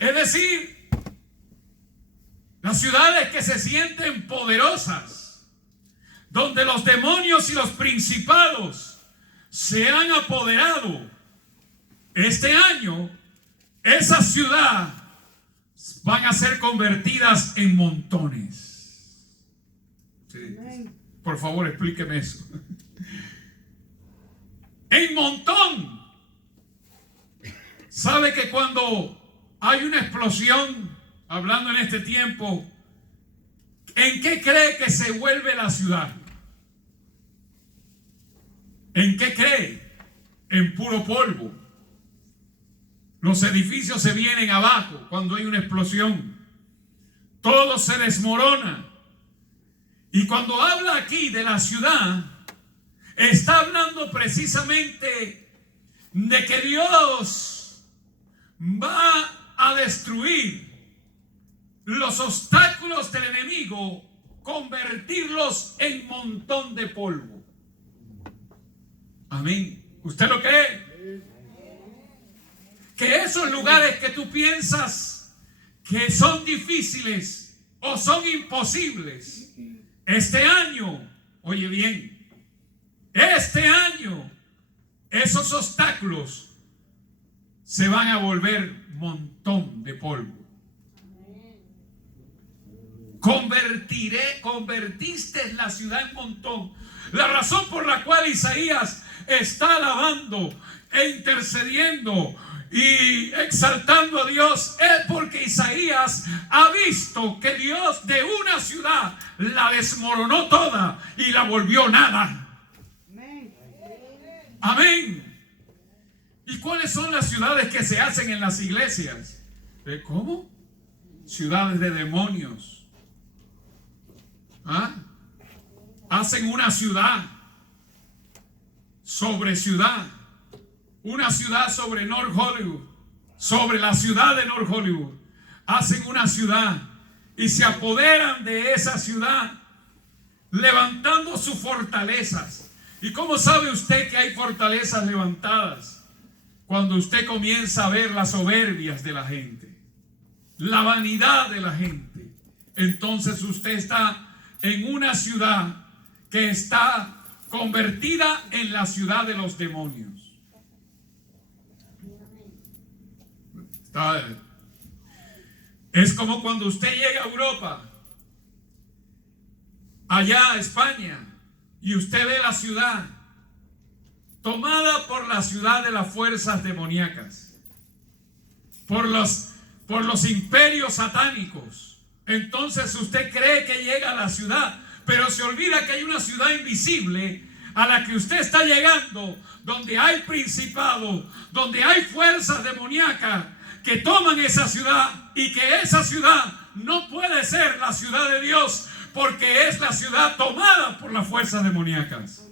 Es decir, las ciudades que se sienten poderosas, donde los demonios y los principados se han apoderado. Este año, esas ciudades van a ser convertidas en montones. Sí. Por favor, explíqueme eso. En montón. ¿Sabe que cuando hay una explosión, hablando en este tiempo, ¿en qué cree que se vuelve la ciudad? ¿En qué cree? En puro polvo. Los edificios se vienen abajo cuando hay una explosión. Todo se desmorona. Y cuando habla aquí de la ciudad, está hablando precisamente de que Dios va a destruir los obstáculos del enemigo, convertirlos en montón de polvo. Amén. ¿Usted lo cree? Que esos lugares que tú piensas que son difíciles o son imposibles, este año, oye bien, este año esos obstáculos se van a volver montón de polvo. Convertiste la ciudad en montón. La razón por la cual Isaías está alabando e intercediendo y exaltando a Dios es porque Isaías ha visto que Dios de una ciudad la desmoronó toda y la volvió nada. Amén. ¿Y cuáles son las ciudades que se hacen en las iglesias? ¿Cómo? Ciudades de demonios. ¿Ah? Hacen una ciudad sobre ciudad. Una ciudad sobre North Hollywood. Sobre la ciudad de North Hollywood. Hacen una ciudad y se apoderan de esa ciudad, levantando sus fortalezas. ¿Y cómo sabe usted que hay fortalezas levantadas? Cuando usted comienza a ver las soberbias de la gente, la vanidad de la gente. Entonces usted está en una ciudad que está convertida en la ciudad de los demonios. Es como cuando usted llega a Europa, allá a España, y usted ve la ciudad tomada por la ciudad de las fuerzas demoníacas, por los imperios satánicos. Entonces usted cree que llega a la ciudad, pero se olvida que hay una ciudad invisible a la que usted está llegando, donde hay principados, donde hay fuerzas demoníacas que toman esa ciudad, y que esa ciudad no puede ser la ciudad de Dios, porque es la ciudad tomada por las fuerzas demoníacas.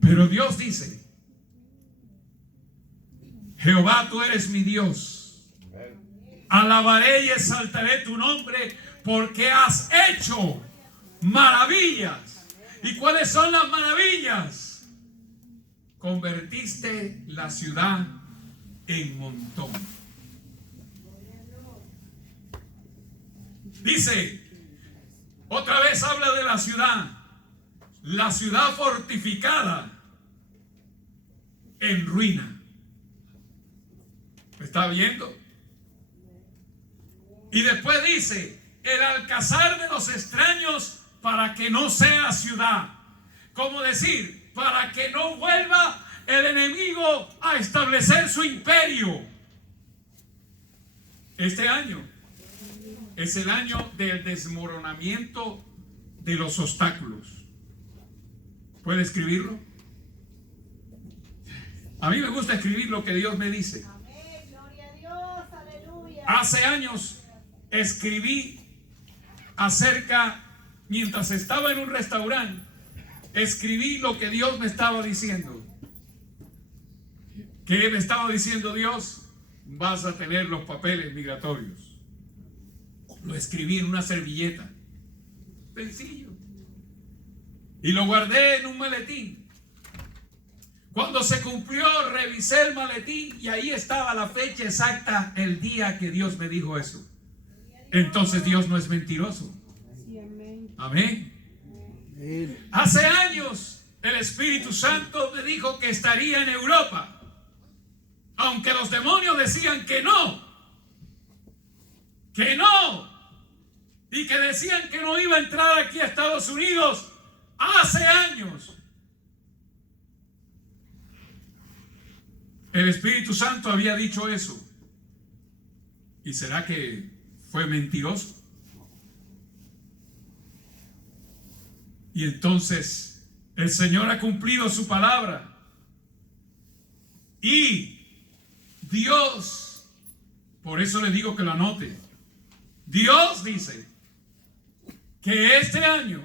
Pero Dios dice: Jehová, tú eres mi Dios. Alabaré y exaltaré tu nombre, porque has hecho maravillas. ¿Y cuáles son las maravillas? Convertiste la ciudad en montón. Dice, otra vez habla de la ciudad fortificada en ruina. ¿Me está viendo? Y después dice, el alcázar de los extraños para que no sea ciudad. Como decir, para que no vuelva el enemigo a establecer su imperio. Este año es el año del desmoronamiento de los obstáculos. ¿Puede escribirlo? A mí me gusta escribir lo que Dios me dice. Amén, gloria a Dios, aleluya. Hace años escribí acerca, mientras estaba en un restaurante, escribí lo que Dios me estaba diciendo. ¿Qué me estaba diciendo Dios? Vas a tener los papeles migratorios. Lo escribí en una servilleta, sencillo, y lo guardé en un maletín. Cuando se cumplió, revisé el maletín y ahí estaba la fecha exacta, el día que Dios me dijo eso. Entonces Dios no es mentiroso. Amén. Hace años el Espíritu Santo me dijo que estaría en Europa, aunque los demonios decían que no, y que decían que no iba a entrar aquí a Estados Unidos hace años. El Espíritu Santo había dicho eso. ¿Y será que fue mentiroso? Y entonces el Señor ha cumplido su palabra. Y Dios, por eso le digo que lo anote. Dios dice que este año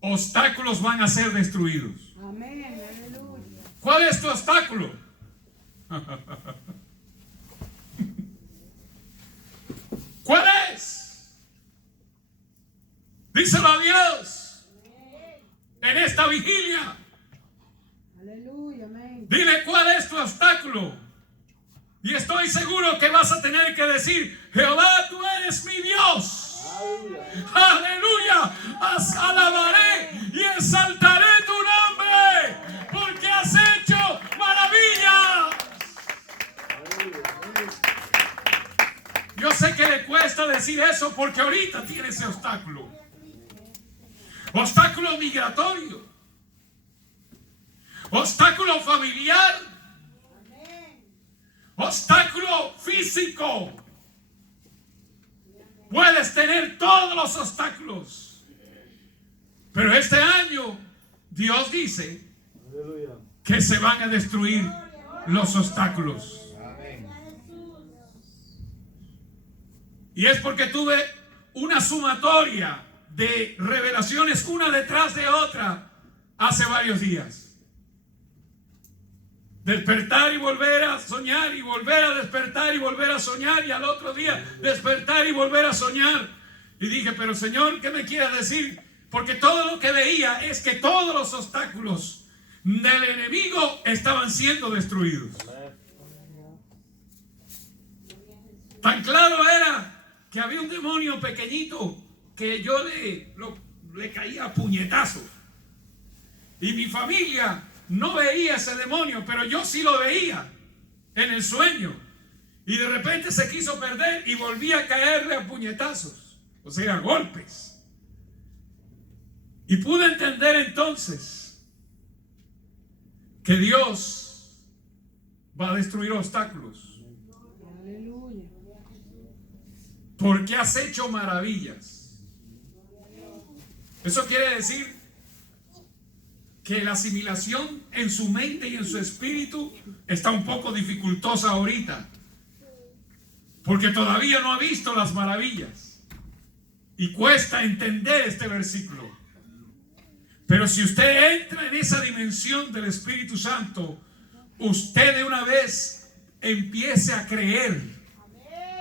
obstáculos van a ser destruidos. Amén. ¿Cuál es tu obstáculo? ¿Cuál es? Díselo a Dios en esta vigilia. Aleluya, amén. Dile cuál es tu obstáculo. Y estoy seguro que vas a tener que decir: Jehová, tú eres mi Dios. Aleluya. Alabaré y exaltaré tu nombre, porque has hecho maravillas. Yo sé que le cuesta decir eso porque ahorita tiene ese obstáculo. Obstáculo migratorio. Obstáculo familiar. Obstáculo físico. Puedes tener todos los obstáculos. Pero este año Dios dice que se van a destruir los obstáculos. Y es porque tuve una sumatoria de revelaciones una detrás de otra hace varios días. Despertar y volver a soñar, y volver a despertar y volver a soñar, y al otro día despertar y volver a soñar. Y dije: pero Señor, ¿qué me quieres decir? Porque todo lo que veía es que todos los obstáculos del enemigo estaban siendo destruidos. Tan claro era que había un demonio pequeñito que yo le caía a puñetazos. Y mi familia no veía ese demonio, pero yo sí lo veía en el sueño. Y de repente se quiso perder y volvía a caerle a puñetazos, o sea, a golpes. Y pude entender entonces que Dios va a destruir obstáculos. Porque has hecho maravillas. Eso quiere decir que la asimilación en su mente y en su espíritu está un poco dificultosa ahorita, porque todavía no ha visto las maravillas y cuesta entender este versículo. Pero si usted entra en esa dimensión del Espíritu Santo, usted de una vez empiece a creer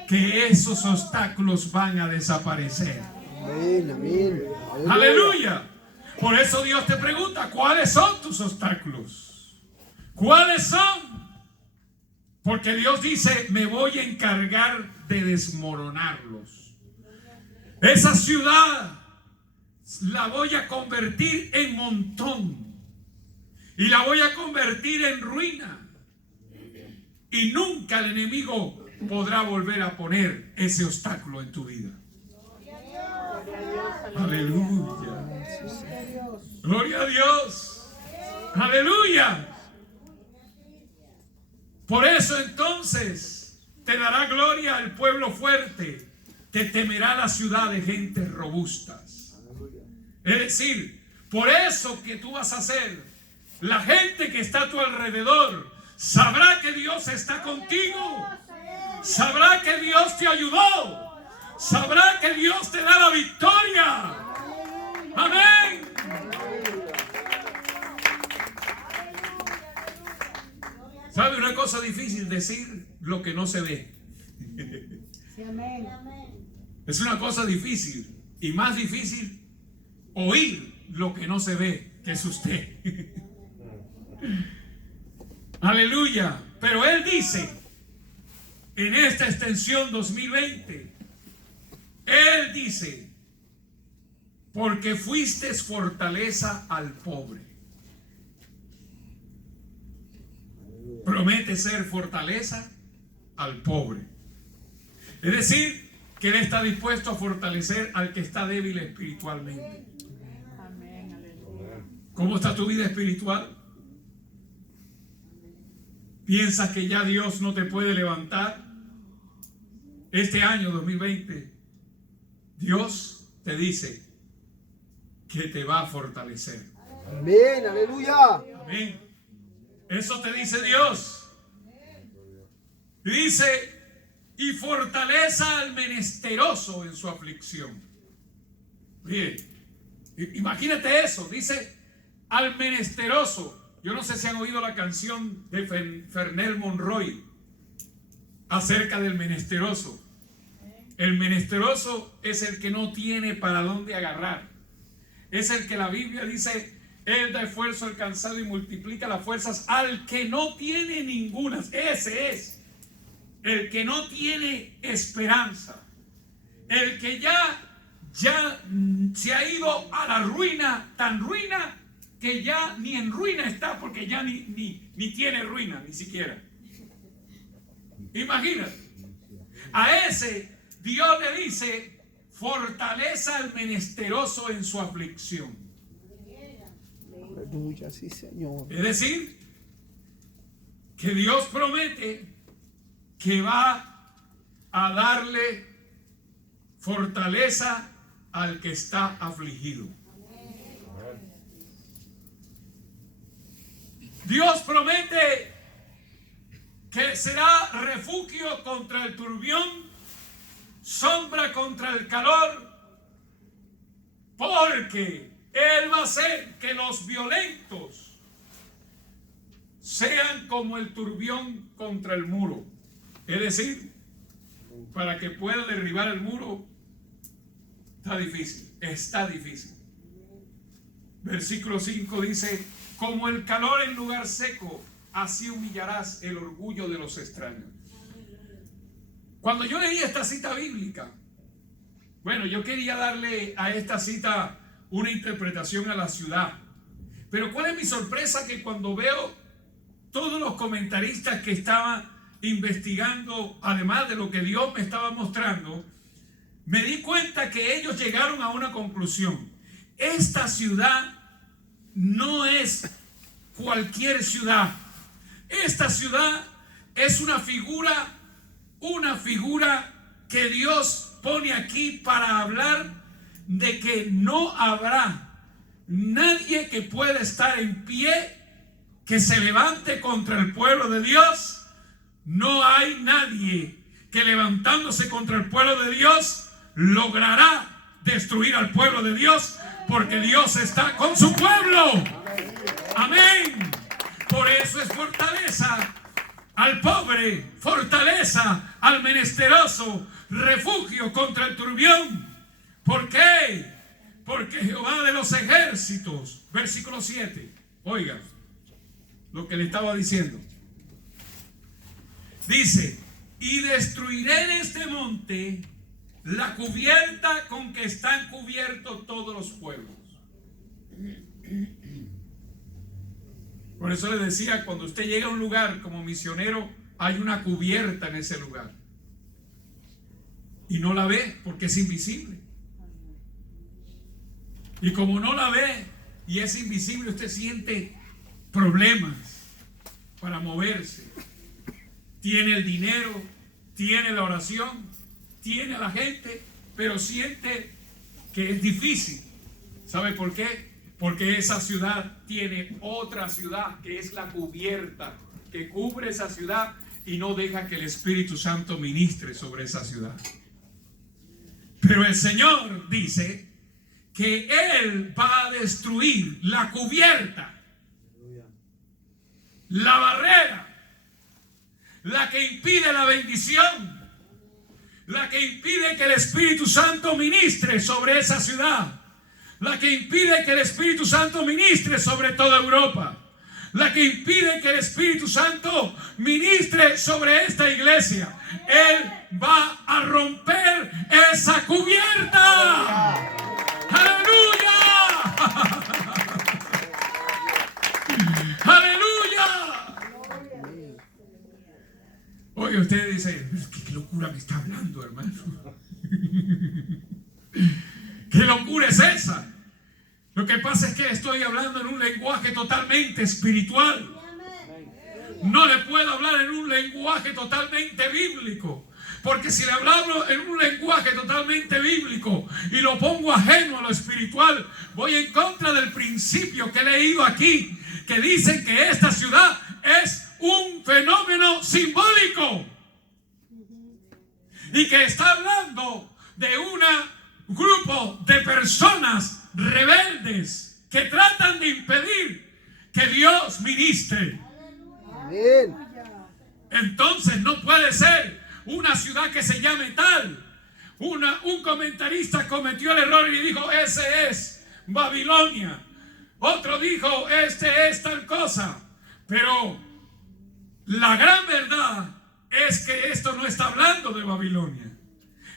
que esos obstáculos van a desaparecer. Amén, amén. Aleluya. Por eso Dios te pregunta: ¿cuáles son tus obstáculos? ¿Cuáles son? Porque Dios dice: me voy a encargar de desmoronarlos. Esa ciudad la voy a convertir en montón y la voy a convertir en ruina, y nunca el enemigo podrá volver a poner ese obstáculo en tu vida. Aleluya. Gloria a Dios. Aleluya. Por eso entonces te dará gloria al pueblo fuerte, te temerá la ciudad de gentes robustas. Es decir, por eso que tú vas a hacer, la gente que está a tu alrededor sabrá que Dios está contigo, sabrá que Dios te ayudó, sabrá que Dios te da la victoria. Amén. ¿Sabe una cosa difícil? Decir lo que no se ve. Es una cosa difícil, y más difícil oír lo que no se ve, que es usted. Aleluya. Pero Él dice, en esta extensión 2020, Él dice, porque fuiste fortaleza al pobre. Promete ser fortaleza al pobre. Es decir, que Él está dispuesto a fortalecer al que está débil espiritualmente. ¿Cómo está tu vida espiritual? ¿Piensas que ya Dios no te puede levantar? Este año 2020, Dios te dice que te va a fortalecer. Amén, aleluya. Amén. Eso te dice Dios. Dice, y fortaleza al menesteroso en su aflicción. Bien, imagínate eso. Dice, al menesteroso. Yo no sé si han oído la canción de Fernel Monroy acerca del menesteroso. El menesteroso es el que no tiene para dónde agarrar. Es el que la Biblia dice, Él da esfuerzo al cansado y multiplica las fuerzas al que no tiene ninguna. Ese es el que no tiene esperanza. El que ya se ha ido a la ruina, tan ruina que ya ni en ruina está, porque ya ni tiene ruina, ni siquiera. Imagínate. A ese Dios le dice, fortaleza al menesteroso en su aflicción. Aleluya, sí, Señor. Es decir, que Dios promete que va a darle fortaleza al que está afligido. Dios promete que será refugio contra el turbión, sombra contra el calor, porque Él va a hacer que los violentos sean como el turbión contra el muro. Es decir, para que pueda derribar el muro, está difícil. Versículo 5 dice, como el calor en lugar seco, así humillarás el orgullo de los extraños. Cuando yo leí esta cita bíblica, bueno, yo quería darle a esta cita una interpretación a la ciudad. Pero ¿cuál es mi sorpresa? Que cuando veo todos los comentaristas que estaban investigando, además de lo que Dios me estaba mostrando, me di cuenta que ellos llegaron a una conclusión. Esta ciudad no es cualquier ciudad. Esta ciudad es una figura que Dios pone aquí para hablar de que no habrá nadie que pueda estar en pie que se levante contra el pueblo de Dios. No hay nadie que levantándose contra el pueblo de Dios logrará destruir al pueblo de Dios, porque Dios está con su pueblo. Amén. Por eso es fortaleza al pobre, fortaleza al menesteroso, refugio contra el turbión. ¿Por qué? Porque Jehová de los ejércitos, versículo 7, oiga lo que le estaba diciendo. Dice, y destruiré en este monte la cubierta con que están cubiertos todos los pueblos. Por eso le decía, cuando usted llega a un lugar como misionero, hay una cubierta en ese lugar. Y no la ve porque es invisible. Y como no la ve y es invisible, usted siente problemas para moverse. Tiene el dinero, tiene la oración, tiene a la gente, pero siente que es difícil. ¿Sabe por qué? Porque esa ciudad tiene otra ciudad que es la cubierta, que cubre esa ciudad y no deja que el Espíritu Santo ministre sobre esa ciudad. Pero el Señor dice que Él va a destruir la cubierta, la barrera, la que impide la bendición, la que impide que el Espíritu Santo ministre sobre esa ciudad, la que impide que el Espíritu Santo ministre sobre toda Europa, la que impide que el Espíritu Santo ministre sobre esta iglesia. Él va a romper esa cubierta. ¡Aleluya! ¡Aleluya! Oye, usted dice, ¿qué locura me está hablando, hermano? ¿Qué locura es esa? Lo que pasa es que estoy hablando en un lenguaje totalmente espiritual. No le puedo hablar en un lenguaje totalmente bíblico. Porque si le hablo en un lenguaje totalmente bíblico y lo pongo ajeno a lo espiritual, voy en contra del principio que he leído aquí, que dicen que esta ciudad es un fenómeno simbólico. Y que está hablando de un grupo de personas rebeldes que tratan de impedir que Dios ministre. Amén. Entonces no puede ser una ciudad que se llame tal. Un comentarista cometió el error y dijo, ese es Babilonia. Otro dijo, este es tal cosa. Pero la gran verdad es que esto no está hablando de Babilonia.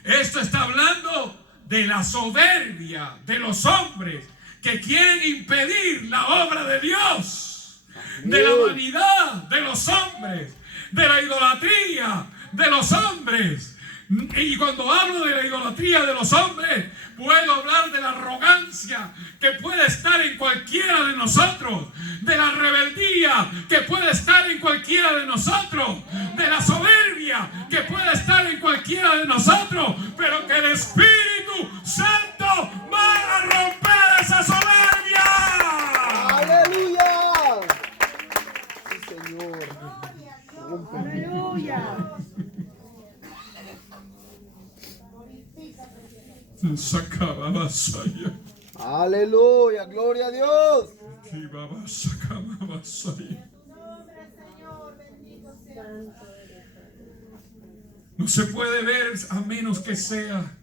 Esto está hablando de la soberbia de los hombres que quieren impedir la obra de Dios, de la vanidad de los hombres, de la idolatría de los hombres. Y cuando hablo de la idolatría de los hombres, puedo hablar de la arrogancia que puede estar en cualquiera de nosotros, de la rebeldía que puede estar en cualquiera de nosotros, de la soberbia que puede estar en cualquiera de nosotros, pero que el Espíritu Santo va a romper esa soberbia. ¡Aleluya! Sí, Señor. Aleluya. Aleluya, gloria a Dios. No se puede ver a menos que sea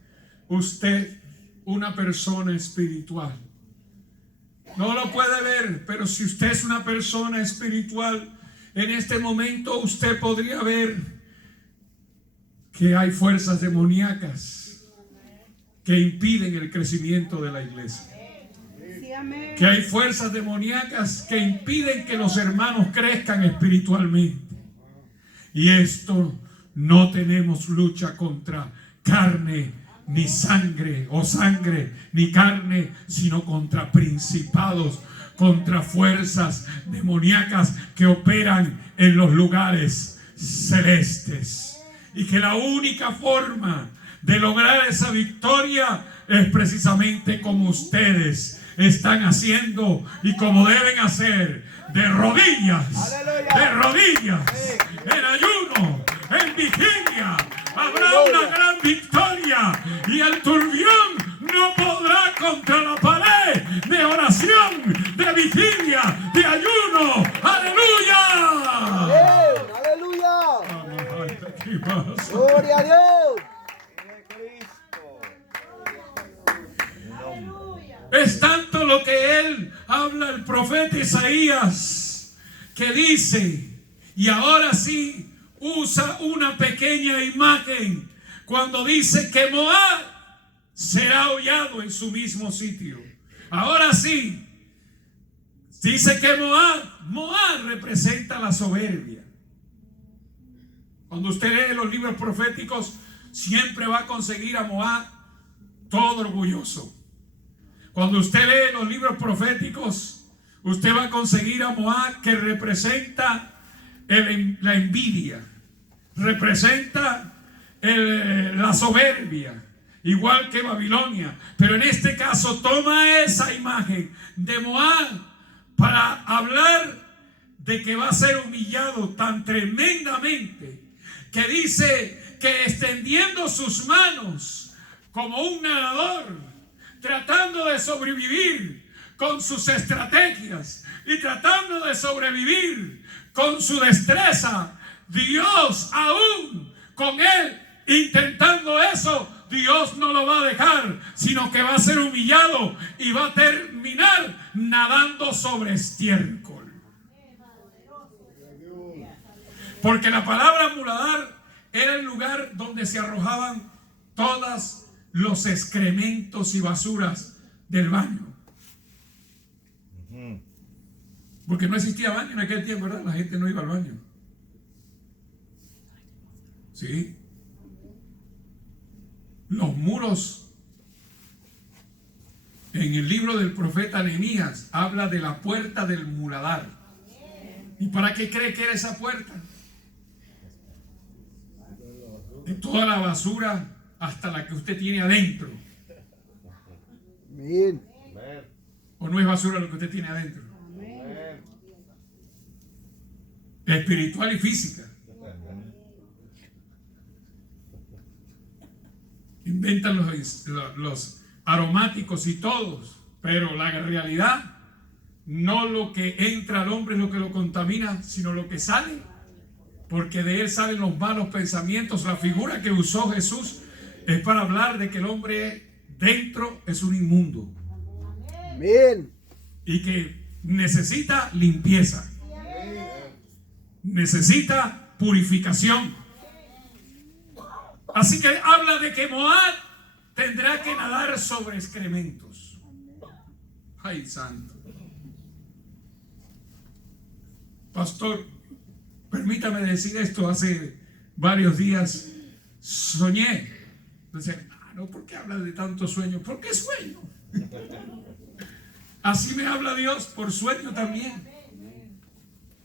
usted una persona espiritual. No lo puede ver, pero si usted es una persona espiritual, en este momento usted podría ver que hay fuerzas demoníacas que impiden el crecimiento de la iglesia. Que hay fuerzas demoníacas que impiden que los hermanos crezcan espiritualmente. Y esto no tenemos lucha contra carne ni sangre, o sangre ni carne, sino contra principados, contra fuerzas demoníacas que operan en los lugares celestes. Y que la única forma de lograr esa victoria es precisamente como ustedes están haciendo y como deben hacer, de rodillas, en ayuno, en vigilia. Habrá una gran victoria y el turbión no podrá contra la pared de oración, de vigilia, de ayuno. ¡Aleluya! ¡Aleluya! ¡Gloria a Dios! Es tanto lo que él habla, el profeta Isaías, que dice, y ahora sí usa una pequeña imagen cuando dice que Moab será hollado en su mismo sitio. Ahora sí, dice que Moab representa la soberbia. Cuando usted lee los libros proféticos, siempre va a conseguir a Moab todo orgulloso. Cuando usted lee los libros proféticos, usted va a conseguir a Moab que representa la envidia, representa la soberbia, igual que Babilonia. Pero en este caso toma esa imagen de Moab para hablar de que va a ser humillado tan tremendamente, que dice que extendiendo sus manos como un nadador, tratando de sobrevivir con sus estrategias y tratando de sobrevivir con su destreza, Dios aún con él intentando eso, Dios no lo va a dejar, sino que va a ser humillado y va a terminar nadando sobre estiércol. Porque la palabra muladar era el lugar donde se arrojaban todos los excrementos y basuras del baño. Porque no existía baño en aquel tiempo, ¿verdad? La gente no iba al baño. ¿Sí? Los muros en el libro del profeta Nehemías habla de la puerta del muladar. ¿Y para qué cree que era esa puerta? De toda la basura hasta la que usted tiene adentro. Amén. ¿O no es basura lo que usted tiene adentro? Amén. Espiritual y física. Inventan los aromáticos y todos, pero la realidad, no lo que entra al hombre es lo que lo contamina, sino lo que sale, porque de él salen los malos pensamientos. La figura que usó Jesús es para hablar de que el hombre dentro es un inmundo. Amén. Y que necesita limpieza, necesita purificación. Así que habla de que Moab tendrá que nadar sobre excrementos. Ay, santo. Pastor, permítame decir esto. Hace varios días soñé. Entonces, no, ¿por qué habla de tanto sueño? ¿Por qué sueño? Así me habla Dios por sueño también.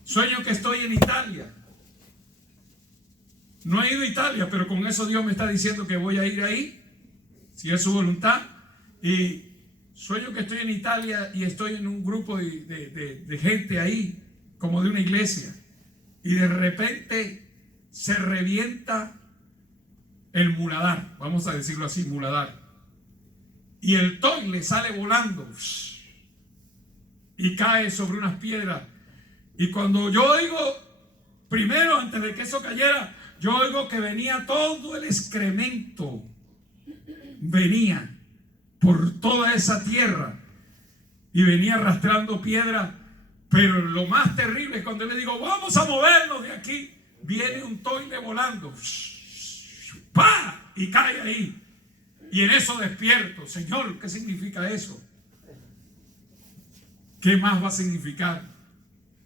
Sueño que estoy en Italia. No he ido a Italia, pero con eso Dios me está diciendo que voy a ir ahí, si es su voluntad. Y sueño que estoy en Italia y estoy en un grupo de gente ahí, como de una iglesia. Y de repente se revienta el muladar, vamos a decirlo así, muladar. Y el toile sale volando y cae sobre unas piedras. Y cuando yo oigo, primero antes de que eso cayera, yo oigo que venía todo el excremento, venía por toda esa tierra y venía arrastrando piedra. Pero lo más terrible es cuando le digo, vamos a movernos de aquí, viene un toile volando, ¡pah! Y cae ahí. Y en eso despierto. Señor, ¿qué significa eso? ¿Qué más va a significar?